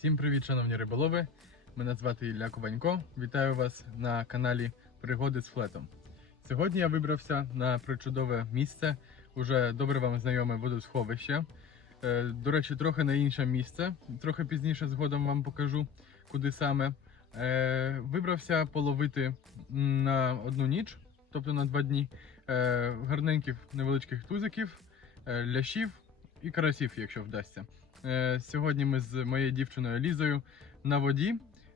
Всім привіт, шановні риболови! Мене звати Ілля Кованько. Вітаю вас на каналі Пригоди з флетом. Сьогодні я вибрався на причудове місце, уже добре вам знайоме водосховище. Е, До речі, трохи на інше місце. Трохи пізніше згодом вам покажу, куди саме. Е, Вибрався половити на одну ніч, тобто на два дні, е, гарненьких невеличких тузиків, лящів і карасів, якщо вдасться. Е, Сьогодні ми з моєю дівчиною Лізою на воді.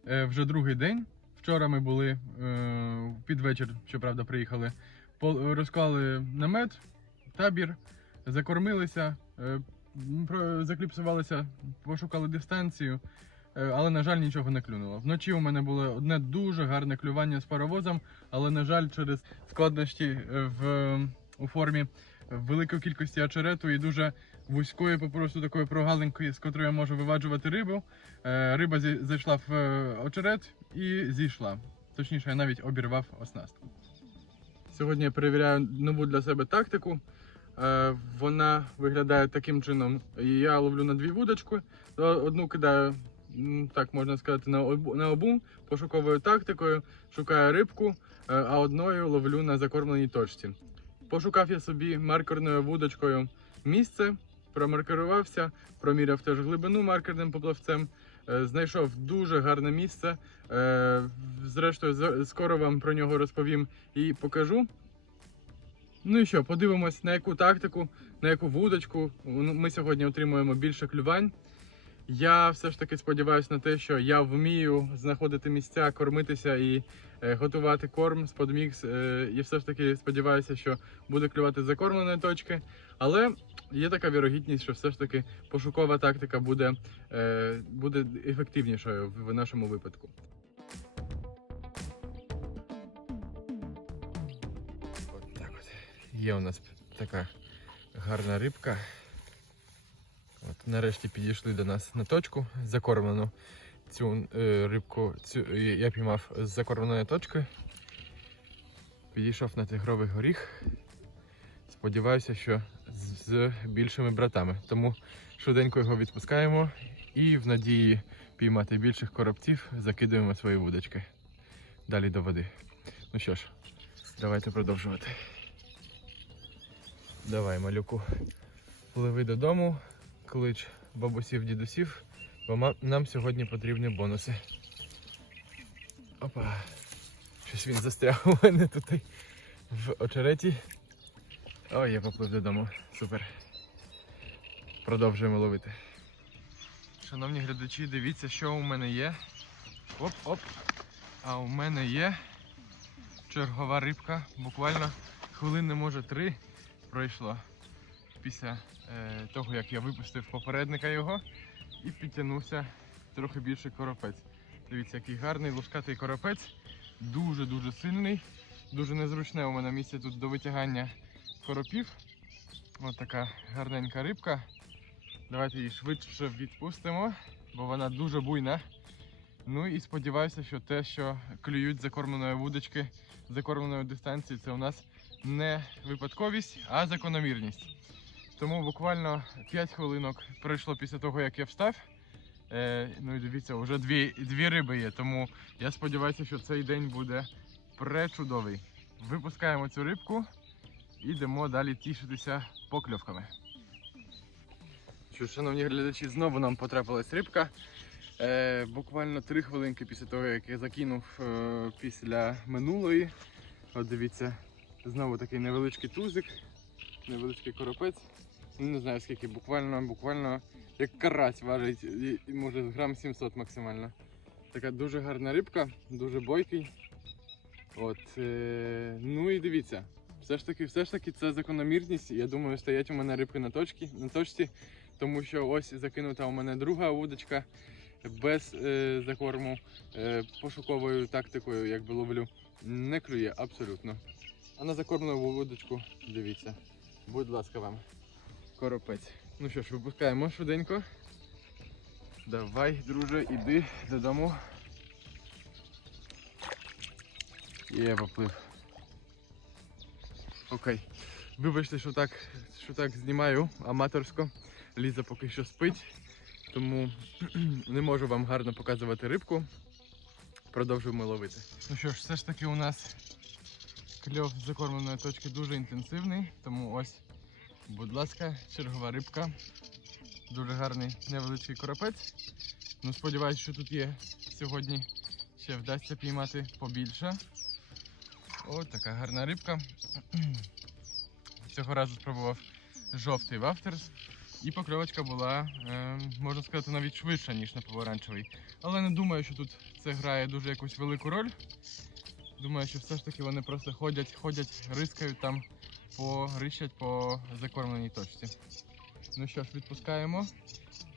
Е, Вже другий день. Вчора ми були е, під вечір, щоправда, приїхали. Розклали намет, табір, закормилися, закліпсувалися, пошукали дистанцію, але, на жаль, нічого не клюнуло. Вночі у мене було одне дуже гарне клювання з паровозом, але, на жаль, через складнощі в, у формі великої кількості очерету і дуже вузької, попросту такої прогалинки, з котрої я можу виваджувати рибу. Е, Риба зайшла в е, очерет і зійшла. Точніше, я навіть обірвав оснастку. Сьогодні я перевіряю нову для себе тактику. Е, Вона виглядає таким чином. Я ловлю на дві вудочки, одну кидаю, так можна сказати, на обу- обум пошуковою тактикою, шукаю рибку, а одною ловлю на закормленій точці. Пошукав я собі маркерною вудочкою місце, промаркерувався, проміряв теж глибину маркерним поплавцем. е, Знайшов дуже гарне місце. Е, Зрештою, скоро вам про нього розповім і покажу. Ну і що, подивимось, на яку тактику, на яку вудочку ми сьогодні отримуємо більше клювань. Я все ж таки сподіваюся на те, що я вмію знаходити місця, кормитися і е, готувати корм з подмікс. Е, і все ж таки сподіваюся, що буде клювати з закормленої точки. Але є така вірогідність, що все ж таки пошукова тактика буде, е, буде ефективнішою в нашому випадку. От так от. Є у нас така гарна рибка. От, нарешті підійшли до нас на точку закормлену. Цю е, рибку цю, е, я піймав з закормленої точки. Підійшов на тигровий горіх. Сподіваюся, що з, з більшими братами. Тому швиденько його відпускаємо і в надії піймати більших коробців закидуємо свої вудочки. Далі до води. Ну що ж, давайте продовжувати. Давай, малюку. Пливи додому, клич бабусів, дідусів, бо нам сьогодні потрібні бонуси. Опа. Щось він застряг у мене тут в очереті. Ой, я поплив додому. Супер. Продовжуємо ловити. Шановні глядачі, дивіться, що у мене є. Оп-оп. А у мене є чергова рибка. Буквально хвилини, може, три пройшло після е, того, як я випустив попередника його і підтягнувся трохи більший коропець. Дивіться, який гарний лускатий коропець, дуже-дуже сильний, дуже незручне у мене місце тут до витягання коропів. Ось така гарненька рибка. Давайте її швидше відпустимо, бо вона дуже буйна. Ну і сподіваюся, що те, що клюють закормленої вудочки закормленої дистанції, це у нас не випадковість, а закономірність. Тому буквально 5 хвилинок пройшло після того, як я встав. Е, ну і дивіться, вже дві, дві риби є, тому я сподіваюся, що цей день буде пречудовий. Випускаємо цю рибку і йдемо далі тішитися покльовками. Що, шановні глядачі, знову нам потрапилась рибка. Е, буквально 3 хвилинки після того, як я закинув е, після минулої. От дивіться, знову такий невеличкий тузик, невеличкий коропець. Ну, Не знаю скільки, буквально, буквально як карась важить, може грам 700 максимально. Така дуже гарна рибка, дуже бойкий. От, е, ну і дивіться, все ж таки, все ж таки це закономірність. Я думаю, стоять у мене рибки на точці, на точці, тому що ось закинута у мене друга вудочка без е, закорму, е, пошуковою тактикою, якби ловлю, не клює абсолютно. А на закормлену вудочку дивіться. Будь ласка вам. Коропець. Ну що ж, випускаємо швиденько. Давай, друже, іди додому. Є, поплив. Окей. Вибачте, що так, що так знімаю аматорсько. Ліза поки що спить. тому не можу вам гарно показувати рибку. Продовжуємо ловити. Ну що ж, все ж таки у нас кльов закормленої точки дуже інтенсивний, тому ось, будь ласка, чергова рибка. Дуже гарний невеличкий коропець. Ну, сподіваюсь, що тут є сьогодні ще вдасться піймати побільше. Ось така гарна рибка. Цього разу спробував жовтий вафтерс. І покльовочка була, е, можна сказати, навіть швидша, ніж на помаранчевий. Але не думаю, що тут це грає дуже якусь велику роль. Думаю, що все ж таки вони просто ходять, ходять, рискають там, по, рищать по закормленій точці. Ну що ж, відпускаємо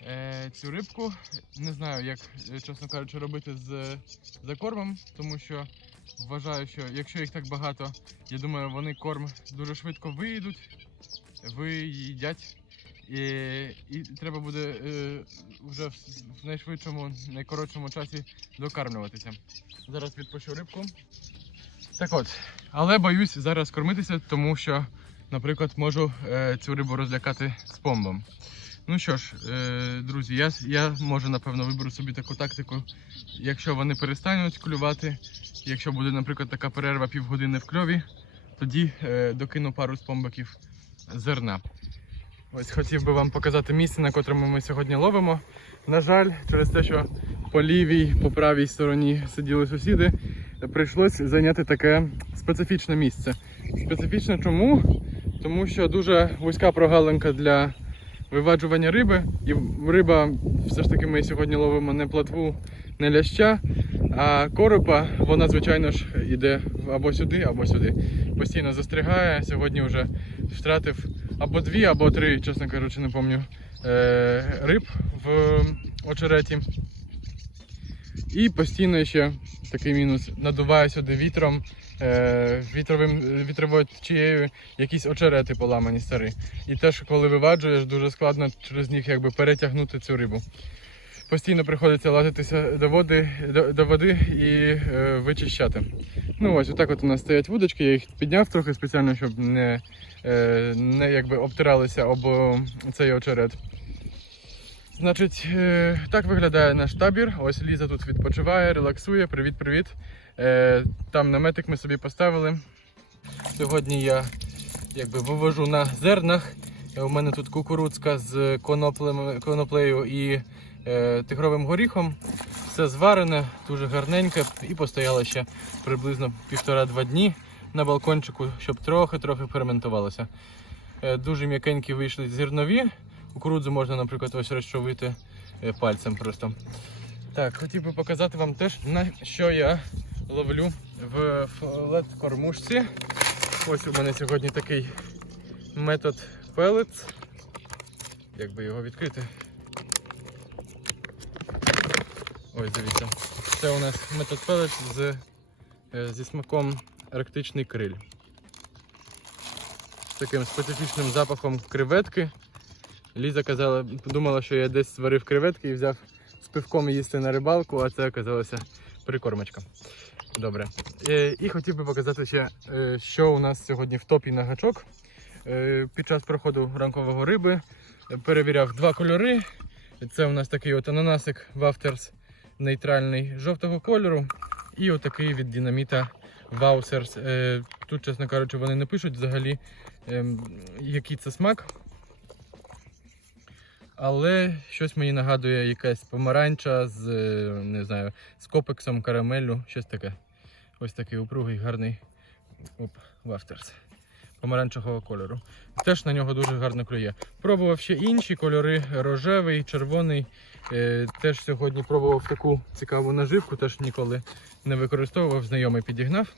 е, цю рибку. Не знаю, як, е, чесно кажучи, робити з закормом, тому що вважаю, що якщо їх так багато, я думаю, вони корм дуже швидко виїдуть, виїдять. І, і треба буде е, вже в, в найшвидшому, найкоротшому часі докармлюватися. Зараз відпущу рибку. Так от, але боюсь зараз кормитися, тому що, наприклад, можу е, цю рибу розлякати спомбом. Ну що ж, е, друзі, я, я може напевно виберу собі таку тактику, якщо вони перестануть клювати, якщо буде, наприклад, така перерва півгодини в кльові, тоді е, докину пару спомбиків зерна. Ось хотів би вам показати місце, на котрому ми сьогодні ловимо. На жаль, через те, що по лівій, по правій стороні сиділи сусіди, прийшлось зайняти таке специфічне місце. Специфічне чому? Тому що дуже вузька прогалинка для виваджування риби. І риба, все ж таки, ми сьогодні ловимо не платву, не ляща, а коропа, вона, звичайно ж, йде або сюди, або сюди. Постійно застрягає. Сьогодні вже втратив або дві, або три, чесно кажучи, не пам'ятаю, е, риб в очереті. І постійно ще такий мінус надуває сюди вітром, е, вітровим, вітровою течією якісь очерети поламані старі. І теж, коли виваджуєш, дуже складно через них якби перетягнути цю рибу. Постійно приходиться лазитися до води, до, до води і е, вичищати. Ну ось отак от у нас стоять вудочки, я їх підняв трохи спеціально, щоб не, е, не якби обтиралися об цей очерет. Значить, е, так виглядає наш табір. Ось Ліза тут відпочиває, релаксує. Привіт-привіт. Е, Там наметик ми собі поставили. Сьогодні я якби вивожу на зернах. Е, У мене тут кукурудзка з коноплем, коноплею і е, тигровим горіхом. Все зварене, дуже гарненьке і постояло ще приблизно півтора-два дні на балкончику, щоб трохи-трохи ферментувалося. Е, Дуже м'якенькі вийшли зернові. Кукурудзу можна, наприклад, ось розчовити е, пальцем просто. Так, хотів би показати вам теж, на що я ловлю в флет-кормушці. Ось у мене сьогодні такий метод пелец. Як би його відкрити? Ось, дивіться. Це у нас метод пелец з, е, зі смаком арктичний криль. З таким специфічним запахом креветки. Ліза казала, думала, що я десь сварив креветки і взяв з пивком їсти на рибалку, а це оказалося прикормочка. Добре. Е, І хотів би показати ще, е, що у нас сьогодні в топі на гачок. Е, Під час проходу ранкового риби перевіряв два кольори. Це у нас такий от ананасик Вафтерс нейтральний жовтого кольору. І отакий від динаміта Ваусерс. Тут, чесно кажучи, вони не пишуть взагалі, ем, який це смак. Але щось мені нагадує якась помаранча з е, не знаю, з копексом, карамеллю, щось таке. Ось такий упругий, гарний оп, вафтерс. Помаранчевого кольору. Теж на нього дуже гарно клює. Пробував ще інші кольори: рожевий, червоний. Е, теж сьогодні пробував таку цікаву наживку, теж ніколи не використовував, знайомий підігнав.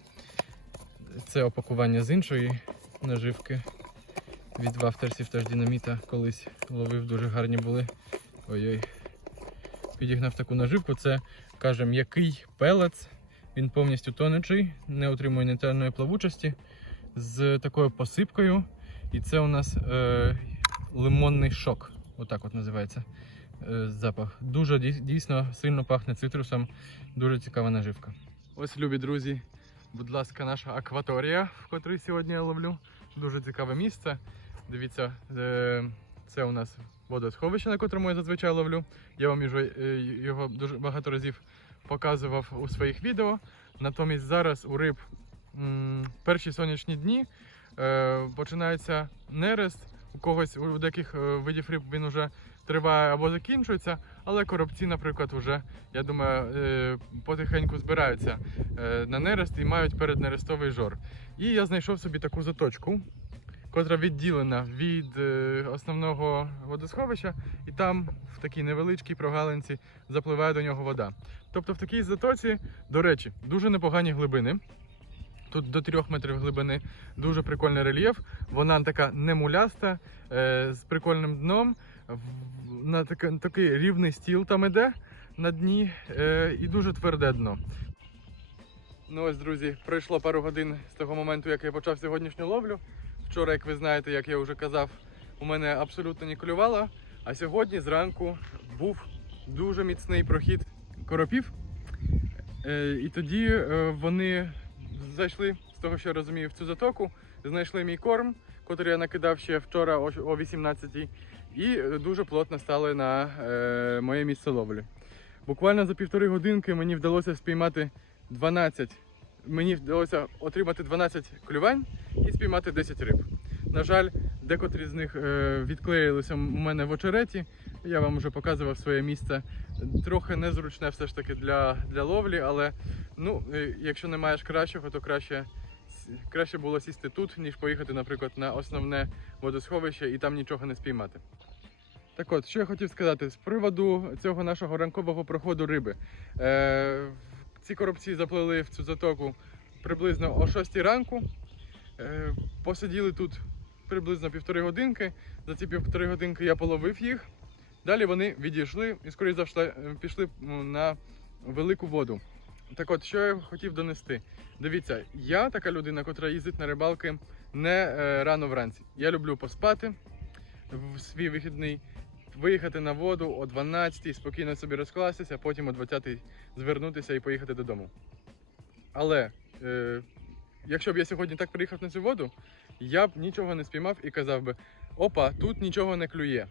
Це опакування з іншої наживки від вафтерсів теж динаміта колись ловив, дуже гарні були. Ой-ой. Підігнав таку наживку. Це каже м'який пелець. Він повністю тонучий, не отримує нейтральної плавучості з такою посипкою. І це у нас е, лимонний шок. Отак от називається е, запах. Дуже дійсно сильно пахне цитрусом. Дуже цікава наживка. Ось, любі друзі, будь ласка, наша акваторія, в котрій сьогодні я ловлю. Дуже цікаве місце. Дивіться, е, Це у нас водосховище, на котрому я зазвичай ловлю. Я вам е, його дуже багато разів показував у своїх відео. Натомість зараз у риб перші сонячні дні е, починається нерест. У когось у деяких е, видів риб він вже триває або закінчується, але коробці, наприклад, вже я думаю, е, потихеньку збираються е, на нерест і мають переднерестовий жор. І я знайшов собі таку заточку, котра відділена від е, основного водосховища, і там в такій невеличкій прогалинці запливає до нього вода. Тобто в такій затоці, до речі, дуже непогані глибини. Тут до 3 метрів глибини дуже прикольний рельєф. Вона така немуляста, е, з прикольним дном. На такий рівний стіл там іде на дні е, і дуже тверде дно. Ну ось, друзі, пройшло пару годин з того моменту, як я почав сьогоднішню ловлю. Вчора, як ви знаєте, як я вже казав, у мене абсолютно не клювало. А сьогодні зранку був дуже міцний прохід коропів. Е, і тоді е, вони зайшли, з того, що я розумію, в цю затоку, знайшли мій корм, котрий я накидав ще вчора о о 18-й, і дуже плотно стали на е, моє місце ловлі. Буквально за півтори годинки мені вдалося спіймати 12. Мені вдалося отримати 12 клювань і спіймати 10 риб. На жаль, декотрі з них е, відклеїлися у мене в очереті. Я вам вже показував своє місце. Трохи незручне все ж таки для, для ловлі, але ну, е, якщо не маєш кращого, то краще, краще було сісти тут, ніж поїхати, наприклад, на основне водосховище і там нічого не спіймати. Так от, що я хотів сказати з приводу цього нашого ранкового проходу риби. Е, ці коробці заплили в цю затоку приблизно о 6 ранку. Е, посиділи тут приблизно півтори годинки. За ці півтори годинки я половив їх. Далі вони відійшли і, скоріше за все, е, пішли на велику воду. Так от, що я хотів донести. Дивіться, я така людина, котра їздить на рибалки не е, рано вранці. Я люблю поспати в свій вихідний, виїхати на воду о 12 спокійно собі розкластися, потім о 20 звернутися і поїхати додому. Але е, якщо б я сьогодні так приїхав на цю воду, я б нічого не спіймав і казав би: опа, тут нічого не клює.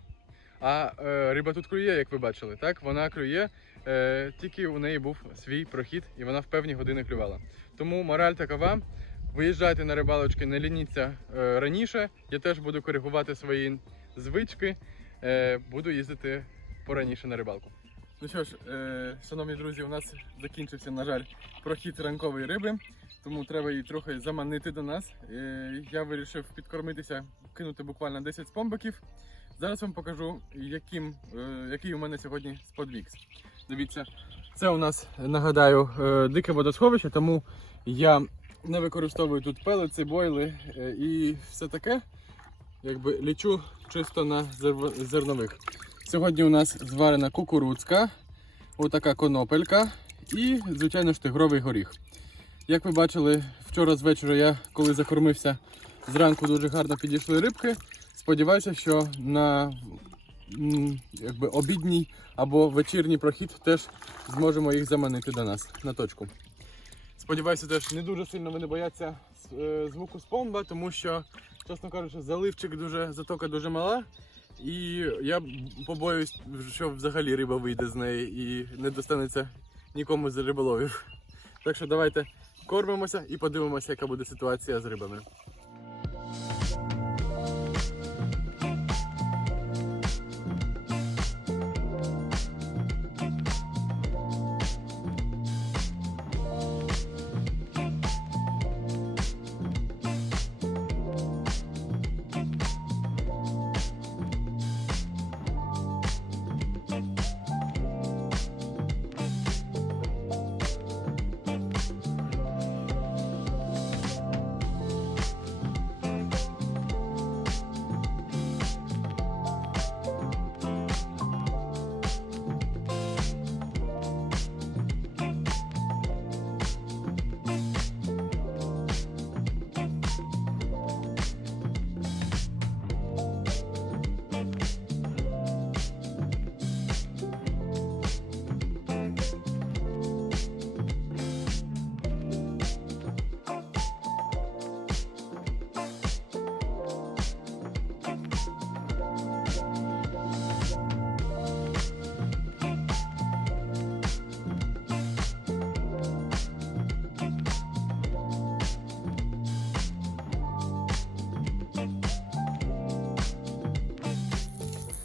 А е, риба тут клює, як ви бачили, так? Вона клює, е, тільки у неї був свій прохід, і вона в певні години клювала. Тому мораль такова. Виїжджайте на рибалочки, не лініться е, раніше. Я теж буду коригувати свої звички. Е, буду їздити пораніше на рибалку. Ну що ж, е, шановні друзі, у нас закінчився, на жаль, прохід ранкової риби, тому треба її трохи заманити до нас. Е, я вирішив підкормитися, кинути буквально 10 спомбиків. Зараз вам покажу, яким, е, який у мене сьогодні сподвікс. Дивіться, це у нас, нагадаю, е, дике водосховище, тому я не використовую тут пелиці, бойли е, і все таке. Якби лічу чисто на зернових. Сьогодні у нас зварена кукурудзка, отака конопелька і, звичайно ж, тигровий горіх. Як ви бачили, вчора з вечора я, коли закормився, зранку дуже гарно підійшли рибки. Сподіваюся, що на якби, обідній або вечірній прохід теж зможемо їх заманити до нас на точку. Сподіваюся, теж не дуже сильно вони бояться е, звуку спомба, тому що, чесно кажучи, заливчик дуже, затока дуже мала. І я побоююсь, що взагалі риба вийде з неї і не достанеться нікому з риболовів. Так що давайте кормимося і подивимося, яка буде ситуація з рибами.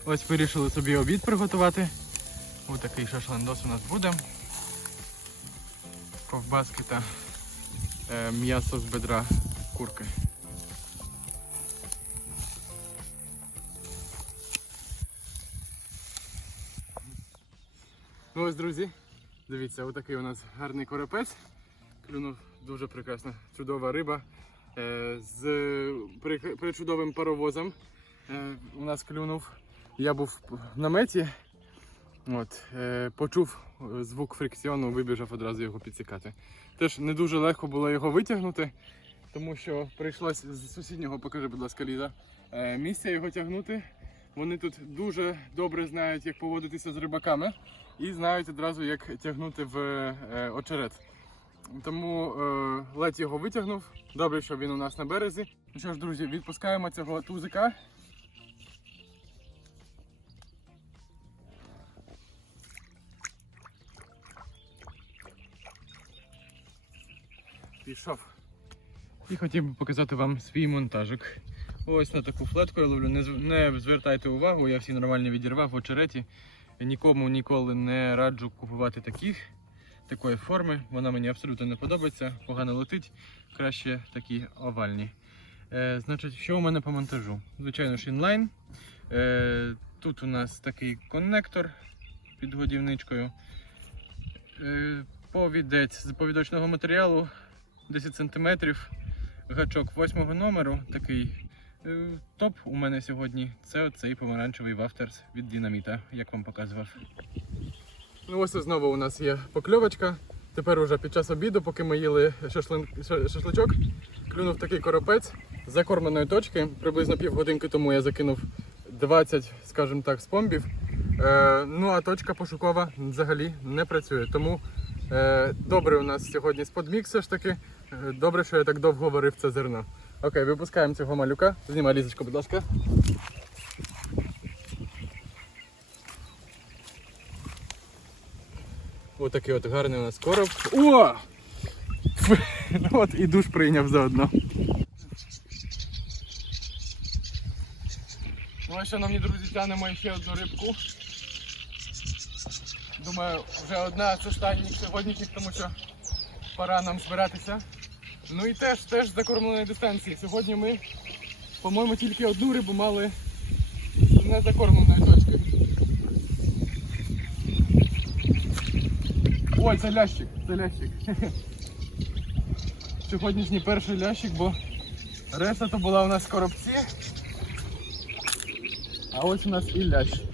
Ось вирішили собі обід приготувати. Ось такий шашландос у нас буде. Ковбаски та е, м'ясо з бедра курки. Ну ось, друзі, дивіться, отакий у нас гарний коропець. Клюнув дуже прекрасна, чудова риба. Е, з при- причудовим паровозом е, у нас клюнув. Я був в наметі, от, е, почув е, звук фрикціону, вибіжав одразу його підсікати. Теж не дуже легко було його витягнути, тому що прийшлось з сусіднього, покажи, будь ласка, Ліза, е, місця його тягнути. Вони тут дуже добре знають, як поводитися з рибаками і знають одразу, як тягнути в е, очерет. Тому е, ледь його витягнув. Добре, що він у нас на березі. Ну що ж, друзі, відпускаємо цього тузика. Пішов. І хотів би показати вам свій монтажик. Ось на таку флетку я ловлю. Не, не звертайте увагу, я всі нормально відірвав в очереті. Нікому ніколи не раджу купувати таких, такої форми. Вона мені абсолютно не подобається, погано летить, краще такі овальні. Е, значить, що у мене по монтажу? Звичайно ж, інлайн. Е, тут у нас такий коннектор під годівничкою. Е, повідець з повідочного матеріалу 10 см. Гачок 8 номеру такий. Е, Топ у мене сьогодні це оцей помаранчевий вафтерс від динаміта, як вам показував. Ну ось знову у нас є покльовочка. Тепер уже під час обіду, поки ми їли шашлин... шашличок, клюнув такий коропець з закормленої точки. Приблизно півгодинки тому я закинув 20, скажімо так, спомбів. Е, ну а точка пошукова взагалі не працює. Тому добре у нас сьогодні сподмік все ж таки. Е, Добре, що я так довго варив це зерно. Окей, випускаємо цього малюка. Знімай лізочку, будь ласка. Отакий от гарний у нас короб. О! От і душ прийняв заодно. Ну а шановні друзі, тянемо ще одну рибку. Думаю, вже одна з останніх сьогоднішніх, тому що пора нам збиратися. Ну і теж, теж закормленої дистанції. Сьогодні ми, по-моєму, тільки одну рибу мали з незакормленої точки. Ой, це лящик, це лящик. Сьогоднішній перший лящик, бо решта то була у нас в коробці. А ось у нас і лящ.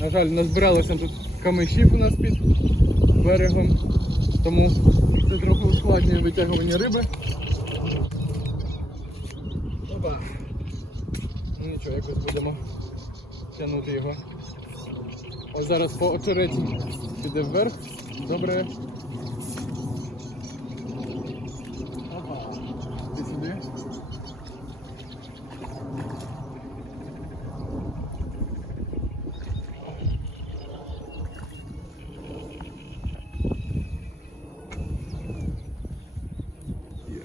На жаль, назбиралося тут камишів у нас під берегом, тому це трохи ускладнює витягування риби. Опа. Ну нічого, якось будемо тягнути його. Ось зараз по очереті піде вверх. Добре. Ага. Іди сюди. Є.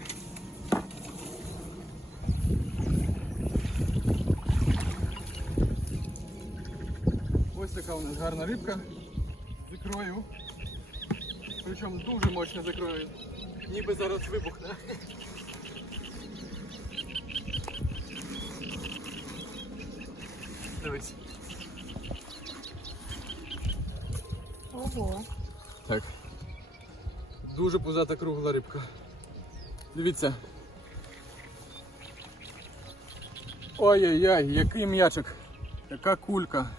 Ось така у нас гарна рибка з ікрою. Причому дуже мощно з ікрою. Ніби зараз вибухне. Дивись. Ого. Так. Дуже пузата кругла рибка. Дивіться. Ой-ой-ой, який м'ячик. Яка кулька.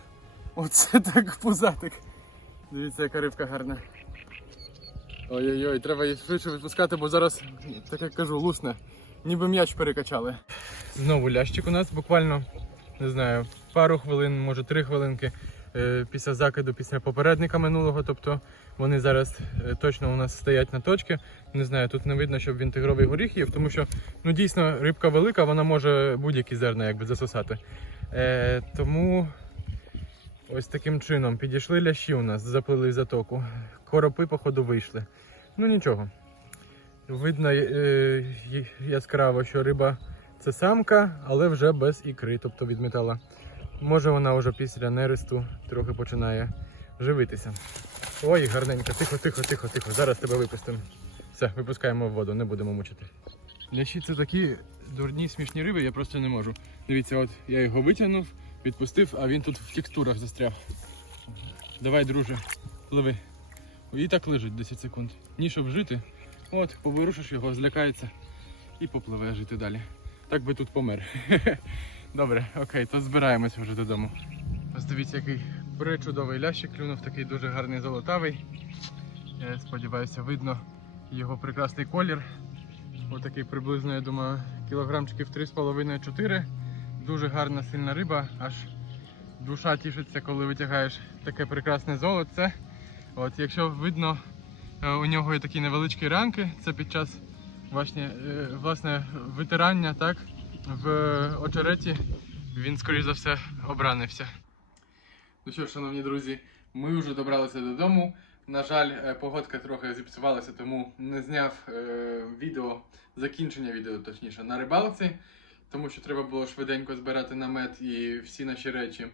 Оце так пузатик. Дивіться, яка рибка гарна. Ой-ой-ой, треба її швидше відпускати, бо зараз, так як кажу, лусне. Ніби м'яч перекачали. Знову лящик у нас буквально, не знаю, пару хвилин, може три хвилинки е, після закиду, після попередника минулого. Тобто вони зараз е, точно у нас стоять на точці. Не знаю, тут не видно, щоб він тигровий горіх їв, тому що ну дійсно рибка велика, вона може будь-які зерна якби засосати. Е, тому Ось таким чином. Підійшли лящі у нас, заплили затоку. Коропи, походу, вийшли. Ну нічого. Видно е, яскраво, що риба це самка, але вже без ікри, тобто від метала. Може вона вже після нересту трохи починає живитися. Ой, гарненько, тихо, тихо, тихо, тихо. Зараз тебе випустимо. Все, випускаємо в воду, не будемо мучити. Лящі це такі дурні смішні риби, я просто не можу. Дивіться, от я його витягнув, відпустив, а він тут в текстурах застряг. Давай, друже, пливи. І так лежить 10 секунд. Ні, щоб жити. От, поворушиш його, злякається і попливе жити далі. Так би тут помер. Добре, окей, то збираємося вже додому. Ось дивіться, який причудовий лящик клюнув, такий дуже гарний золотавий. Я сподіваюся, видно його прекрасний колір. Ось такий приблизно, я думаю, кілограмчиків 3,5-4. Дуже гарна сильна риба, аж душа тішиться, коли витягаєш таке прекрасне золоце. От, якщо видно, е, у нього є такі невеличкі ранки, це під час власне, власне витирання так, в очереті він, скоріш за все, обранився. Ну що, шановні друзі, ми вже добралися додому. На жаль, е, погодка трохи зіпсувалася, тому не зняв е, відео, закінчення відео, точніше, на рибалці, тому що треба було швиденько збирати намет і всі наші речі.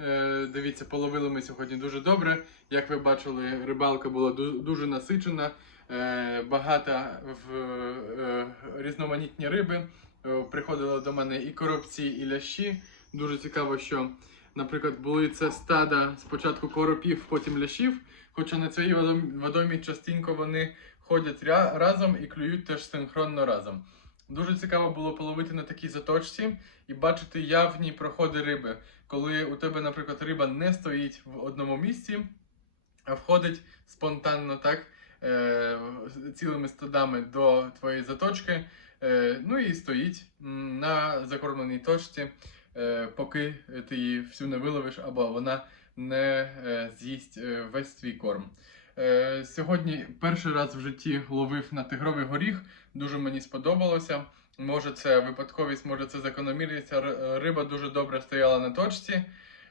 Е, дивіться, половили ми сьогодні дуже добре. Як ви бачили, рибалка була дуже насичена, е, багата в е, різноманітні риби. Е, Приходили до мене і коробці, і лящі. Дуже цікаво, що, наприклад, були це стада спочатку коропів, потім лящів. Хоча на цій водомі частенько вони ходять разом і клюють теж синхронно разом. Дуже цікаво було половити на такій заточці і бачити явні проходи риби, коли у тебе, наприклад, риба не стоїть в одному місці, а входить спонтанно так е, цілими стадами до твоєї заточки. Е, ну і стоїть на закормленій точці, е, поки ти її всю не виловиш, або вона не з'їсть весь твій корм. Сьогодні перший раз в житті ловив на тигровий горіх. Дуже мені сподобалося. Може, це випадковість, може це закономірність. Риба дуже добре стояла на точці.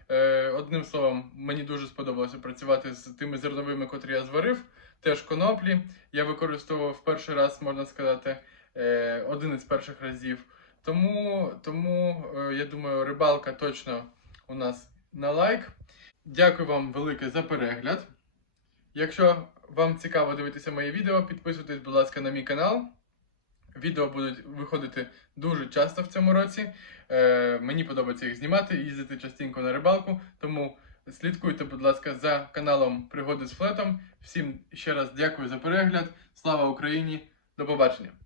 Е, одним словом, мені дуже сподобалося працювати з тими зерновими, котрі я зварив. Теж коноплі. Я використовував перший раз, можна сказати, е, один із перших разів. Тому, тому е, я думаю, рибалка точно у нас на лайк. Дякую вам велике за перегляд. Якщо вам цікаво дивитися мої відео, підписуйтесь, будь ласка, на мій канал. Відео будуть виходити дуже часто в цьому році. Е, мені подобається їх знімати, їздити частенько на рибалку. Тому слідкуйте, будь ласка, за каналом Пригоди з Флетом. Всім ще раз дякую за перегляд. Слава Україні! До побачення!